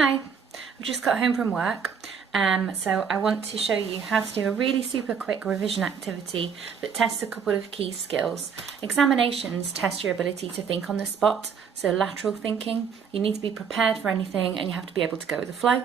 Hi, I've just got home from work, so I want to show you how to do a really super quick revision activity that tests a couple of key skills. Examinations test your ability to think on the spot, so lateral thinking. You need to be prepared for anything and you have to be able to go with the flow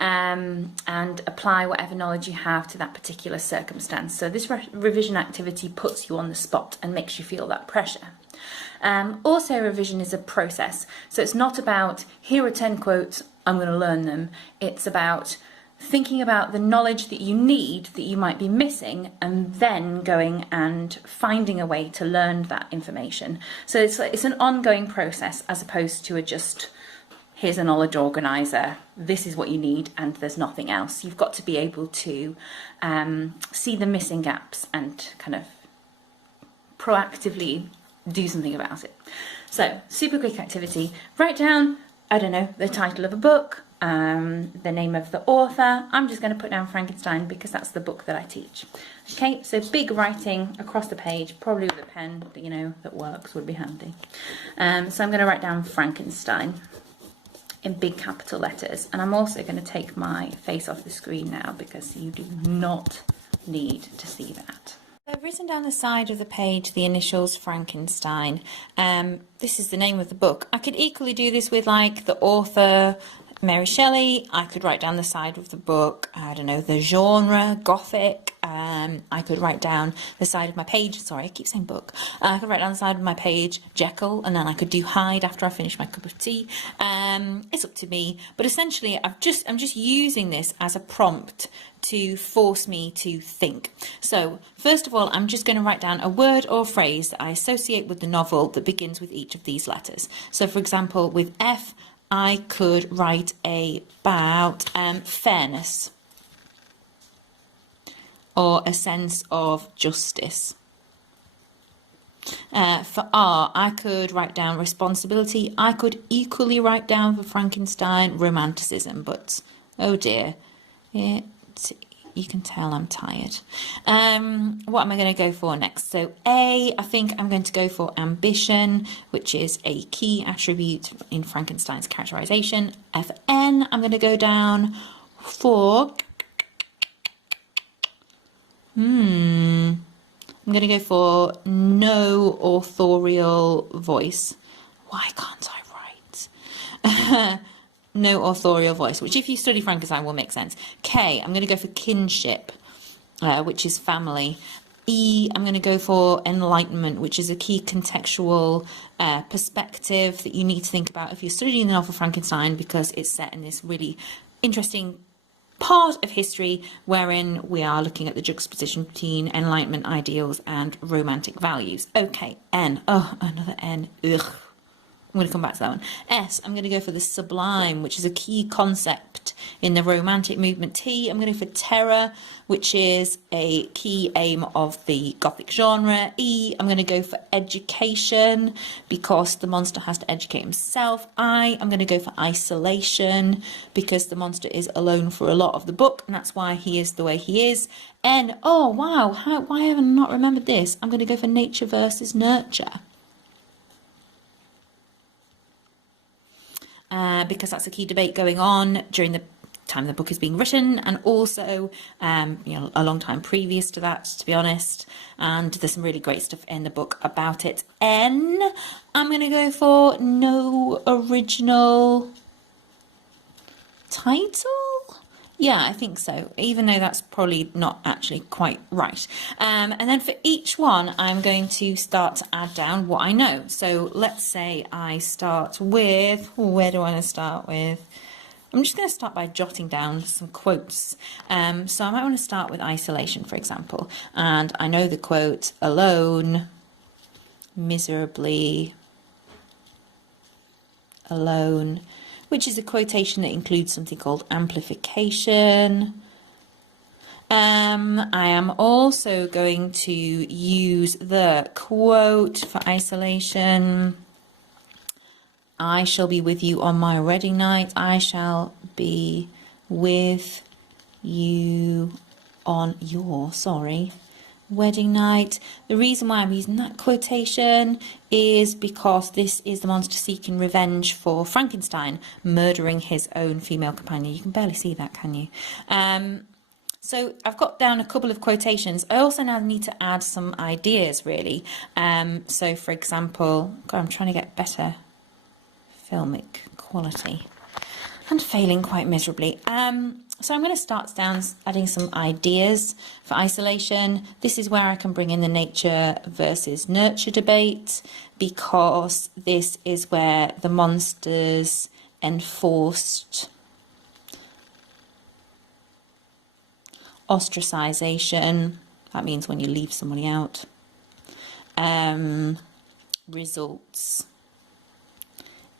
and apply whatever knowledge you have to that particular circumstance. So this revision activity puts you on the spot and makes you feel that pressure. Also, revision is a process, so it's not about here are 10 quotes, I'm going to learn them. It's about thinking about the knowledge that you need that you might be missing and then going and finding a way to learn that information. So it's an ongoing process as opposed to just here's a knowledge organizer, this is what you need and there's nothing else. You've got to be able to see the missing gaps and kind of proactively do something about it. So, super quick activity. Write down, I don't know, the title of a book, the name of the author. I'm just going to put down Frankenstein because that's the book that I teach. Okay, so big writing across the page, probably with a pen, you know, that works would be handy. So I'm going to write down Frankenstein in big capital letters, and I'm also going to take my face off the screen now because you do not need to see that. I've written down the side of the page the initials Frankenstein. This is the name of the book. I could equally do this with like the author, Mary Shelley. I could write down the side of the book, I don't know, the genre, Gothic. I could write down the side of my page, sorry, I keep saying book. I could write down the side of my page, Jekyll, and then I could do Hyde after I finish my cup of tea. It's up to me, but essentially I'm just using this as a prompt to force me to think. So first of all, I'm just going to write down a word or phrase that I associate with the novel that begins with each of these letters. So for example, with F, I could write about fairness or a sense of justice. For R, I could write down responsibility. I could equally write down for Frankenstein romanticism, but oh dear, you can tell I'm tired. What am I going to go for next? So A, I think I'm going to go for ambition, which is a key attribute in Frankenstein's characterization. For N, I'm going to go down for I'm going to go for no authorial voice. Why can't I write? No authorial voice, which if you study Frankenstein will make sense. K, I'm going to go for kinship, which is family. E, I'm going to go for enlightenment, which is a key contextual perspective that you need to think about if you're studying the novel Frankenstein, because it's set in this really interesting part of history wherein we are looking at the juxtaposition between Enlightenment ideals and romantic values. Okay, N. Oh, another N. Ugh. I'm going to come back to that one. S, I'm going to go for the sublime, which is a key concept in the romantic movement. T, I'm going to go for terror, which is a key aim of the Gothic genre. E, I'm going to go for education, because the monster has to educate himself. I, I'm going to go for isolation, because the monster is alone for a lot of the book, and that's why he is the way he is. N, oh wow, why have I not remembered this? I'm going to go for nature versus nurture. Because that's a key debate going on during the time the book is being written, and also you know, a long time previous to that, to be honest, and there's some really great stuff in the book about it. N, I'm going to go for no original title. Yeah, I think so, even though that's probably not actually quite right. And then for each one, I'm going to start to add down what I know. So let's say I start with, where do I want to start with? I'm just going to start by jotting down some quotes. So I might want to start with isolation, for example. And I know the quote, alone, miserably, alone, which is a quotation that includes something called amplification. I am also going to use the quote for isolation. I shall be with you on my wedding night. I shall be with you on your, wedding night. The reason why I'm using that quotation is because this is the monster seeking revenge for Frankenstein murdering his own female companion. You can barely see that, can you? So I've got down a couple of quotations. I also now need to add some ideas, really. So for example, God, I'm trying to get better filmic quality and failing quite miserably. So I'm going to start down adding some ideas for isolation. This is where I can bring in the nature versus nurture debate, because this is where the monsters enforced ostracization, that means when you leave somebody out, results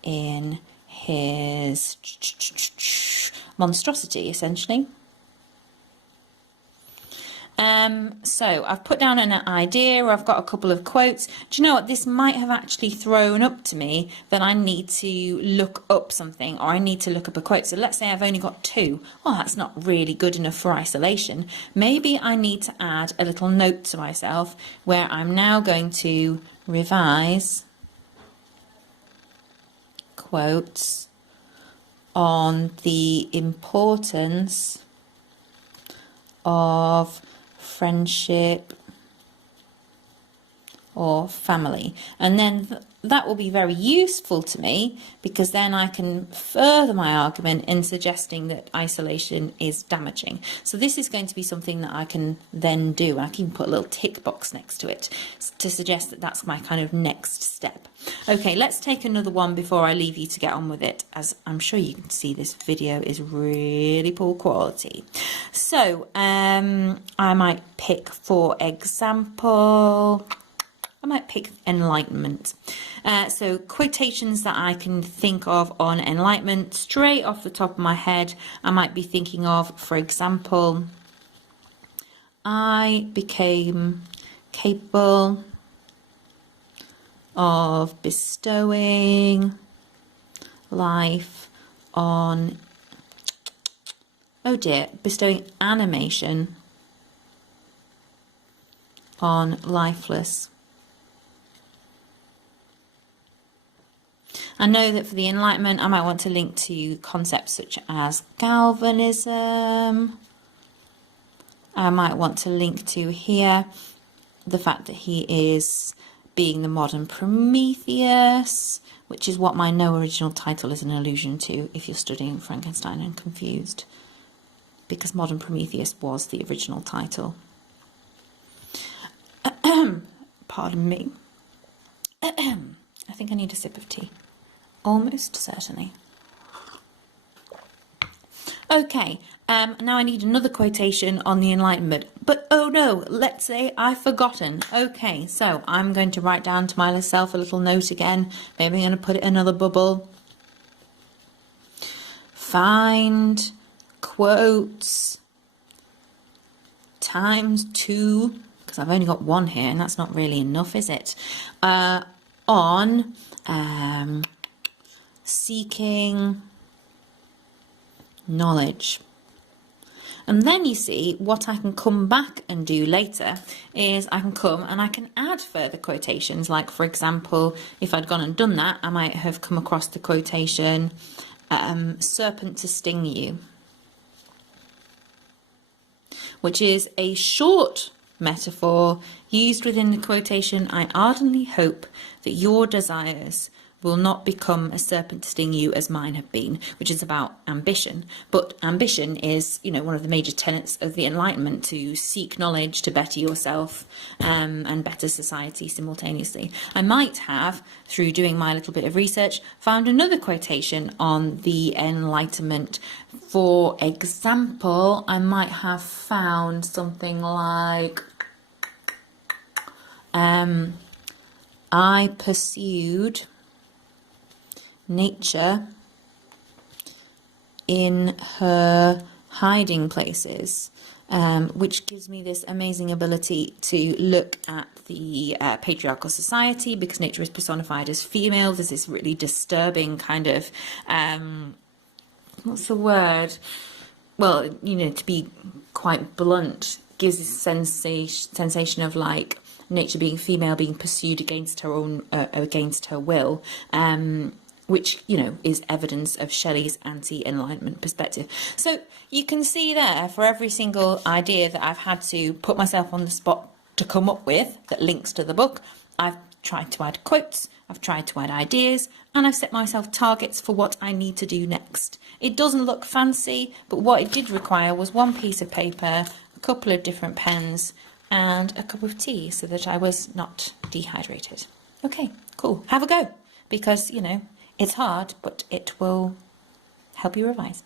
in his monstrosity, essentially. So I've put down an idea, or I've got a couple of quotes. Do you know what? This might have actually thrown up to me that I need to look up something, or I need to look up a quote. So let's say I've only got two. Well, that's not really good enough for isolation. Maybe I need to add a little note to myself where I'm now going to revise quotes on the importance of friendship or family, and then that will be very useful to me, because then I can further my argument in suggesting that isolation is damaging. So this is going to be something that I can then do. I can put a little tick box next to it to suggest that that's my kind of next step. Okay, let's take another one before I leave you to get on with it, as I'm sure you can see this video is really poor quality. So I might pick, for example, I might pick enlightenment. So quotations that I can think of on enlightenment straight off the top of my head, I might be thinking of, for example, I became capable of bestowing life on, oh dear, bestowing animation on lifeless. I know that for the Enlightenment, I might want to link to concepts such as galvanism. I might want to link to here the fact that he is being the modern Prometheus, which is what my no original title is an allusion to if you're studying Frankenstein and confused, because modern Prometheus was the original title. Pardon me. I think I need a sip of tea. Almost certainly. Okay, now I need another quotation on the Enlightenment. But oh no, let's say I've forgotten. Okay, so I'm going to write down to myself a little note again. Maybe I'm going to put it in another bubble. Find quotes times 2, because I've only got one here, and that's not really enough, is it? On seeking knowledge. And then you see what I can come back and do later is I can come and I can add further quotations. Like, for example, if I'd gone and done that, I might have come across the quotation, serpent to sting you, which is a short metaphor used within the quotation, I ardently hope that your desires will not become a serpent to sting you as mine have been, which is about ambition. But ambition is, you know, one of the major tenets of the Enlightenment, to seek knowledge, to better yourself and better society simultaneously. I might have, through doing my little bit of research, found another quotation on the Enlightenment. For example, I might have found something like, I pursued nature in her hiding places, which gives me this amazing ability to look at the patriarchal society, because nature is personified as female. There's this really disturbing kind of, what's the word? Well, you know, to be quite blunt, gives this sensation of like nature being female, being pursued against her own, against her will, which, you know, is evidence of Shelley's anti-enlightenment perspective. So you can see there, for every single idea that I've had to put myself on the spot to come up with that links to the book, I've tried to add quotes, I've tried to add ideas, and I've set myself targets for what I need to do next. It doesn't look fancy, but what it did require was one piece of paper, a couple of different pens, and a cup of tea so that I was not dehydrated. Okay, cool. Have a go, because, you know, it's hard, but it will help you revise.